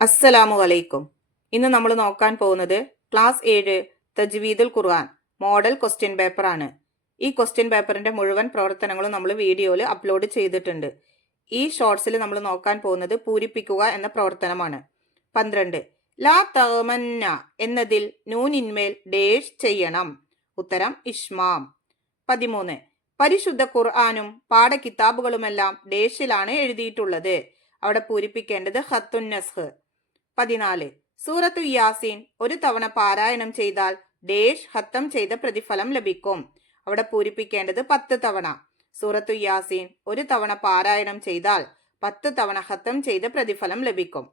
അസ്സലാമു അലൈക്കും. ഇന്ന് നമ്മൾ നോക്കാൻ പോകുന്നത് ക്ലാസ് 7 തജ്വീദുൽ ഖുർആൻ മോഡൽ ക്വസ്റ്റ്യൻ പേപ്പർ ആണ്. ഈ ക്വസ്റ്റ്യൻ പേപ്പറിന്റെ മുഴുവൻ പ്രവർത്തനങ്ങളും നമ്മൾ വീഡിയോയിൽ അപ്ലോഡ് ചെയ്തിട്ടുണ്ട്. ഈ ഷോർട്സിൽ നമ്മൾ നോക്കാൻ പോകുന്നത് പൂരിപ്പിക്കുക എന്ന പ്രവർത്തനമാണ്. 12 ലാ തമന്ന എന്നതിൽ നൂനിന്മേൽ ഡേഷ് ചെയ്യണം. ഉത്തരം ഇഷ്മാം. 13 പരിശുദ്ധ ഖുർആനും പാഠകിതാബുകളുമെല്ലാം ഡേഷിലാണ് എഴുതിയിട്ടുള്ളത്. അവിടെ പൂരിപ്പിക്കേണ്ടത് ഖത്തുൻ നസ്ഖ്. 14 സൂറത്തു യാസീൻ ഒരു തവണ പാരായണം ചെയ്താൽ ഡേഷ് ഹത്തം ചെയ്ത പ്രതിഫലം ലഭിക്കും. അവിടെ പൂരിപ്പിക്കേണ്ടത് 10 തവണ. സൂറത്തു യാസീൻ ഒരു തവണ പാരായണം ചെയ്താൽ 10 തവണ ഹത്തം ചെയ്ത പ്രതിഫലം ലഭിക്കും.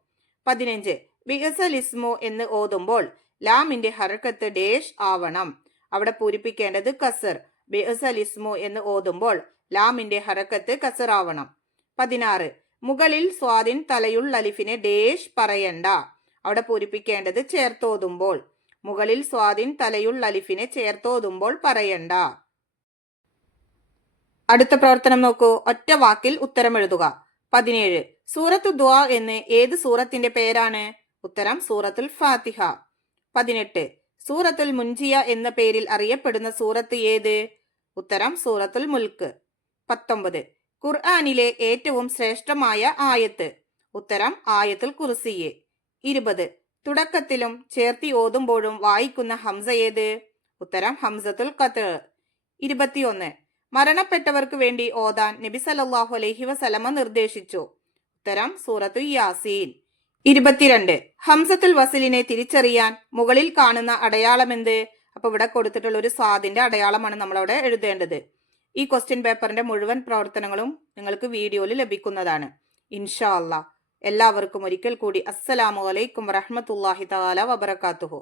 15 ബിഅസൽ ഇസ്മു എന്ന് ഓതുമ്പോൾ ലാമിന്റെ ഹർക്കത്ത് ഡേഷ് ആവണം. അവിടെ പൂരിപ്പിക്കേണ്ടത് കസർ. ബിഅസൽ ഇസ്മു എന്ന് ഓതുമ്പോൾ ലാമിന്റെ ഹർക്കത്ത് കസർ ആവണം. 16 മുകളിൽ സ്വാദിൻ തലയുൾ അലിഫിനെ ഡേഷ് പറയണ്ട. അവിടെ പൂരിപ്പിക്കേണ്ടത് ചേർത്തോതുമ്പോൾ. മുകളിൽ സ്വാദിൻ തലയുൾ അലിഫിനെ ചേർത്തോതുമ്പോൾ പറയണ്ട. അടുത്ത പ്രവർത്തനം നോക്കൂ. ഒറ്റ വാക്കിൽ ഉത്തരം എഴുതുക. 17 സൂറത്തു ദുആ എന്ന് ഏത് സൂറത്തിന്റെ പേരാണ്? ഉത്തരം സൂറത്തുൽ ഫാത്തിഹ. 18 സൂറത്തുൽ മുൻജിയ എന്ന പേരിൽ അറിയപ്പെടുന്ന സൂറത്ത് ഏത്? ഉത്തരം സൂറത്തുൽ മുൽക്ക്. 19 ഖുർആനിലെ ഏറ്റവും ശ്രേഷ്ഠമായ ആയത്ത്? ഉത്തരം ആയത്തുൽ കുർസിയെ. 20 തുടക്കത്തിലും ചേർത്തി ഓതുമ്പോഴും വായിക്കുന്ന ഹംസ ഏത്? ഉത്തരം ഹംസത്തുൽ ഖത്അ. 21 മരണപ്പെട്ടവർക്ക് വേണ്ടി ഓതാൻ നബി സല്ലല്ലാഹു അലൈഹി വസല്ലമ നിർദ്ദേശിച്ചു. ഉത്തരം സൂറത്തു യാസീൻ. 22 ഹംസത്തുൽ വസിലിനെ തിരിച്ചറിയാൻ മുകളിൽ കാണുന്ന അടയാളമെന്ത്? അപ്പൊ ഇവിടെ കൊടുത്തിട്ടുള്ള ഒരു സാദിന്റെ അടയാളമാണ് നമ്മളവിടെ എഴുതേണ്ടത്. ഈ ക്വസ്റ്റ്യൻ പേപ്പറിന്റെ മുഴുവൻ പ്രവർത്തനങ്ങളും നിങ്ങൾക്ക് വീഡിയോയിൽ ലഭിക്കുന്നതാണ്. ഇൻഷാ അല്ലാഹ്. എല്ലാവർക്കും ഒരിക്കൽ കൂടി അസ്സലാമു അലൈക്കും വറഹ്മത്തുള്ളാഹി തആല വബറകാതുഹു.